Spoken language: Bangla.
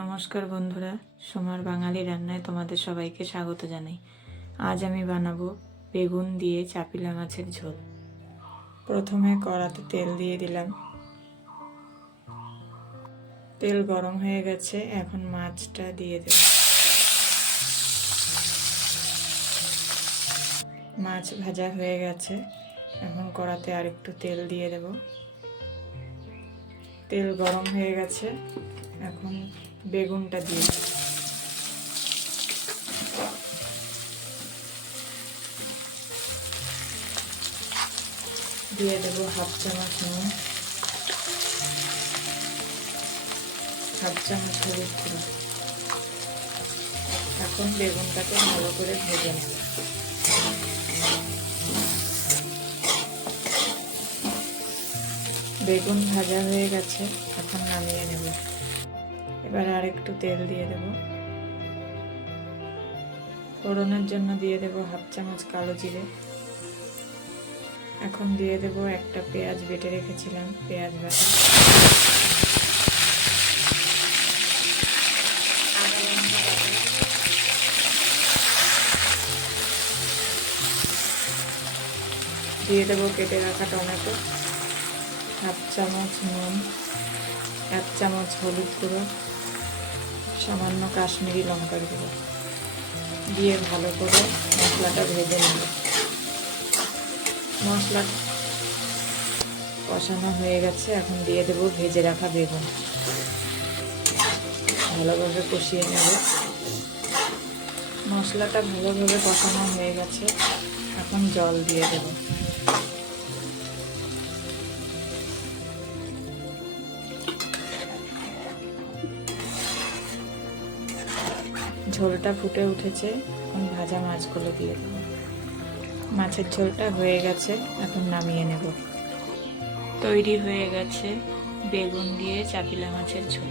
নমস্কার বন্ধুরা, সোমার বাঙালি রান্নায় তোমাদের সবাইকে স্বাগত জানাই। আজ আমি বানাবো বেগুন দিয়ে চাপিলা মাছের ঝোল। প্রথমে কড়াতে তেল দিয়ে দিলাম। তেল গরম হয়ে গেছে, এখন মাছটা দিয়ে দেব। মাছ ভাজা হয়ে গেছে, এখন কড়াতে আরেকটু তেল দিয়ে দেব। তেল গরম হয়ে গেছে, এখন বেগুনটা দিয়ে দেব। দিয়ে দেব হাফ চামচ নুন, হাফ চামচ হলুদ গুঁড়ো। এখন বেগুনটাকে ভালো করে ভেজে নেব। বেগুন ভাজা হয়ে গেছে, এখন নামিয়ে নেব। এবার আর একটু তেল দিয়ে দেব। ফোড়নের জন্য দিয়ে দেব হাফ চামচ কালো জিরে। এখন দিয়ে দেব একটা পেঁয়াজ বেটে রেখেছিলাম, পেঁয়াজ বাটা। দিয়ে দেব কেটে রাখা টমেটো, হাফ চামচ নুন, এক চামচ হলুদ গুঁড়ো, সামান্য কাশ্মীরি লঙ্কার গুঁড়ো দিয়ে ভালো করে মশলাটা ভেজে নেব। মশলা কষানো হয়ে গেছে, এখন দিয়ে দেব ভেজে রাখা বেগুন। ভালোভাবে কষিয়ে নেব। মশলাটা ভালোভাবে কষানো হয়ে গেছে, এখন জল দিয়ে দেব। ঝোলটা ফুটে উঠেছে, এখন ভাজা মাছগুলো দিয়ে দেব। মাছের ঝোলটা হয়ে গেছে, এখন নামিয়ে নেব। তৈরি হয়ে গেছে বেগুন দিয়ে চাপিলা মাছের ঝোল।